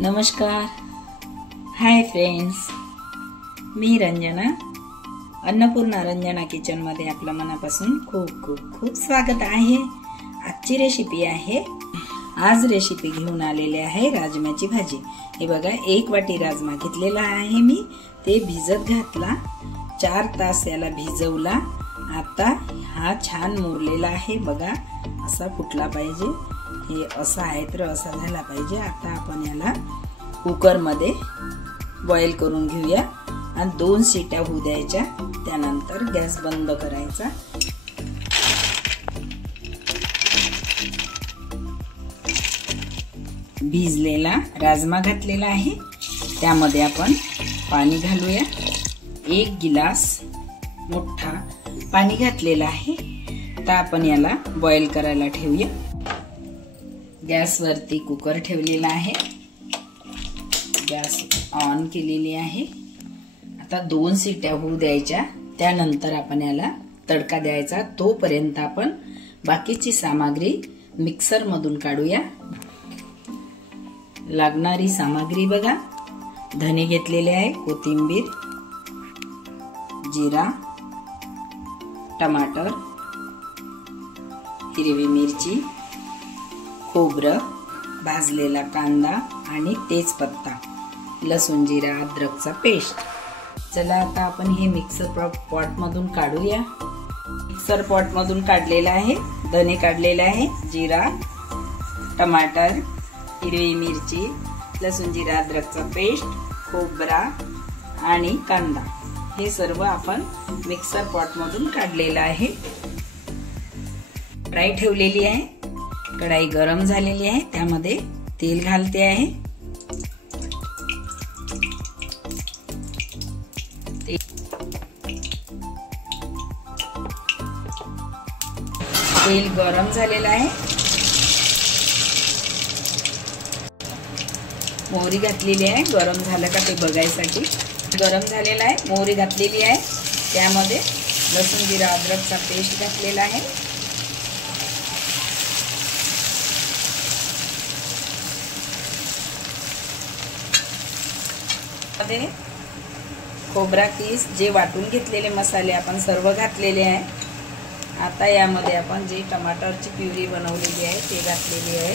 नमस्कार, hi friends, मी Ranjana, Annapurna Ranjana kitchen मध्ये आपलं मनापासून खूप खूप खूप स्वागत आहे। आजची रेसिपी आहे, आज रेसिपी घेऊन आलेले आहे राजम्याची भाजी। हे बघा, 1 वाटी राजमा घेतलेला आहे मी, ते भिजत घातला, 4 तास याला भिजवला। आता हा छान मुरलेला आहे बघा, असा फुटला पाहिजे, हे असा आहे तर असा झाला पाहिजे। आता आपण याला कुकर मध्ये बॉईल करून घेऊया आणि 2 शिट्या होऊ द्यायच्या, त्यानंतर गॅस बंद करायचा। भिजलेला राजमा घातलेला आहे, त्यामध्ये आपण पाणी घालूया। 1 गिलास मोठा पाणी घातलेला आहे। आता आपण याला बॉईल करायला ठेवूया। गॅस वरती कुकर ठेवलेला आहे, गॅस ऑन केलेली आहे। आता 2 शिट्या होऊ द्यायच्या, त्यानंतर आपण याला तडका द्यायचा। तोपर्यंत आपण बाकीची सामग्री मिक्सर मधून काढूया। लागणारी सामग्री बघा, धने घेतलेले आहे, कोथिंबीर, जिरा, टमाटर, हिरवी मिरची, खोबरं, भाजलेला कांदा आणि तेजपत्ता, लसूण, जिरा, अद्रकचा पेस्ट। चला आता आपण हे मिक्सर पॉट मधून काढूया। मिक्सर पॉट मधून काढलेला आहे, धने काढलेले आहे, जिरा, टमाटर, हिरवी मिरची, लसूण, जिरा, अद्रकचा पेस्ट, खोबरा आणि कांदा, हे सर्व आपण मिक्सर पॉट मधून काढलेला आहे। कढाई ठेवलेली आहे, कढाई गरम झालेली आहे, त्यामध्ये तेल घालते आहे। तेल गरम झालेलं आहे, मोहरी घातलेली आहे। गरम झालं का ते बघायसाठी गरम झालेला आहे, मोहरी घातलेली आहे, त्यामध्ये लसूण, जिरा, अद्रकचा पेस्ट घातलेला आहे। खोबरा किस, जे वाटून घेतलेले मसाले आपण सर्व घातलेले आहे। आता यामध्ये आपण जे टमाटरची प्युरी बनवलेली आहे ते घातलेली आहे,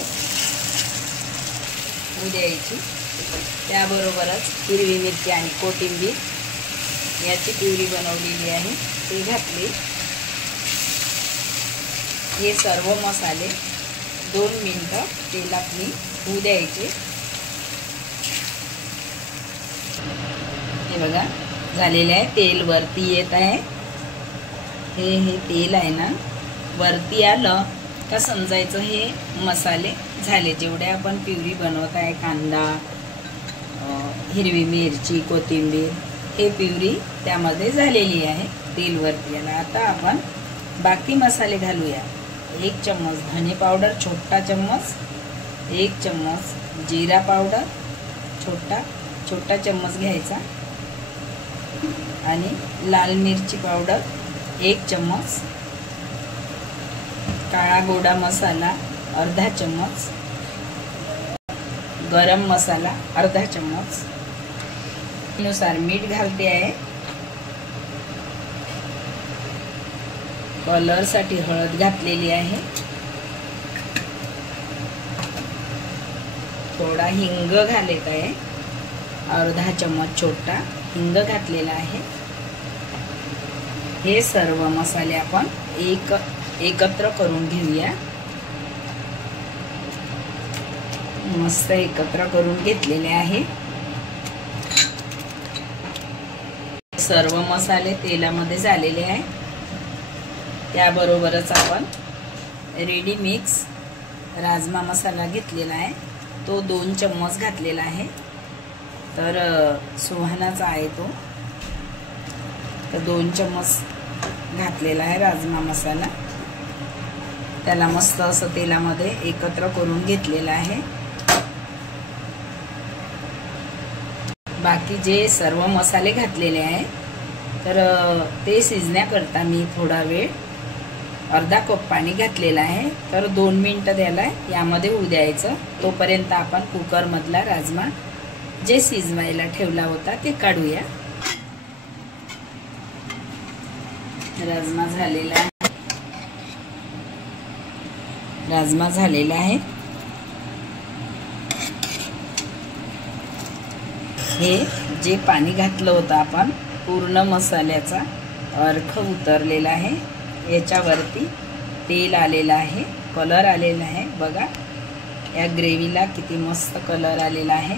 द्यायची। त्याबरोबरच हिरवी मिरची आणि कोथिंबीर याची प्युरी बनवलेली आहे ते घातली। हे सर्व मसाले 2 मिनिटं तेलात होऊ द्यायचे। हे बघा, झालेले आहे, तेल वरती येत आहे। हे तेल आहे ना, वरती आलं का समजायचं हे मसाले झाले। जेवढे आपण प्युरी बनवत आहे, कांदा, हिरवी मिरची, कोथिंबीर, हे प्युरी त्यामध्ये झालेली आहे, तेल वरती आलं। आता आपण बाकी मसाले घालूया। 1 चम्मच धने पावडर, छोटा चम्मच, 1 चम्मच जीरा पावडर, छोटा चम्मच घ्यायचा, आणि लाल मिरची पावडर 1 चम्मच, काळा गोडा मसाला अर्धा चम्मच, गरम मसाला अर्धा चम्मच, नुसार मीठ घालते आहे। कलर साठी हळद घातलेली आहे, थोडा हिंग घालत आहे, अर्धा चम्मच छोटा हिंग घातलेला आहे। हे सर्व मसाले आपण एकत्र करून घेऊया। मस्त एकत्र करून घेतलेले आहे। सर्व मसाले तेलामध्ये झालेले आहे, त्याबरोबरच आपण रेडी मिक्स राजमा मसाला घेतलेला आहे, तो 2 चम्मच घातलेला आहे। तर सुहानाचा आहे तो, तर 2 चम्मच घातलेला आहे राजमा मसाला। त्याला मस्त असं तेलामध्ये एकत्र करून घेतलेला आहे। बाकी जे सर्व मसाले घातलेले आहे, तर ते शिजण्याकरता मी थोडा वेळ अर्धा कप पाणी घातलेलं आहे, तर 2 मिनिटं त्याला यामध्ये होऊ द्यायचं. तोपर्यंत आपण कुकर मधला राजमा जे शिजवायला ठेवला होता ते काढूया. राजमा झालेला आहे. हे जे पाणी घातलं होतं आपण, पूर्ण मसाल्याचा अर्क उतरलेला आहे. याच्यावरती तेल आलेलं आहे, कलर आलेला आहे. बघा या ग्रेव्हीला किती मस्त कलर आलेला आहे.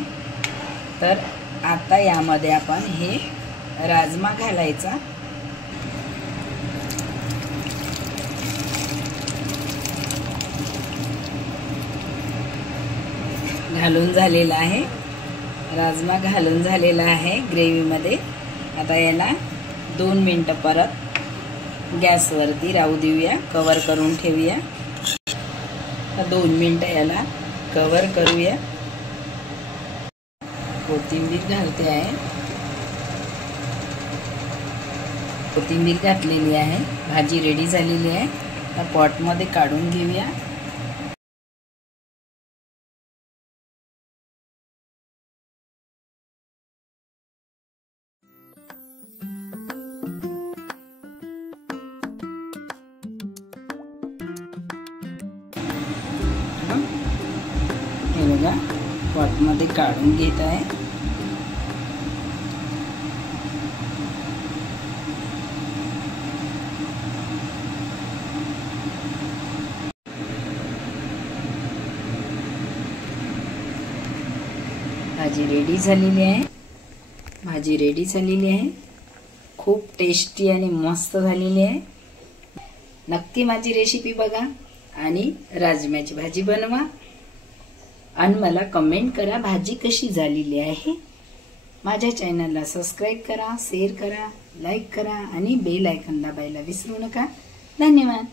तर आता यामध्ये आपण हे राजमा घालायचा. घालून झालेला आहे, राजमा घालून झालेला आहे ग्रेव्हीमध्ये. आता याला 2 मिनिटं परत गॅसवरती राहू देऊया, कवर करून ठेवूया. 2 मिनिटं याला कवर करूया. कोथिंबीर घालते आहे, कोथिंबीर घातलेली आहे. भाजी रेडी झालेली आहे. आता पॉटमध्ये काढून घेऊया. हे बघा पॉटमध्ये काढून घेत आहे. भाजी रेडी झालेली आहे. भाजी रेडी झालेली आहे. खूप टेस्टी आणि मस्त झालेली आहे. नक्की माझी रेसिपी बघा आणि राजम्याची भाजी बनवा आणि मला कमेंट करा भाजी कशी झालेली आहे. माझ्या चॅनलला सबस्क्राईब करा, शेअर करा, लाईक करा आणि बेल आयकॉन दाबायला विसरू नका. धन्यवाद.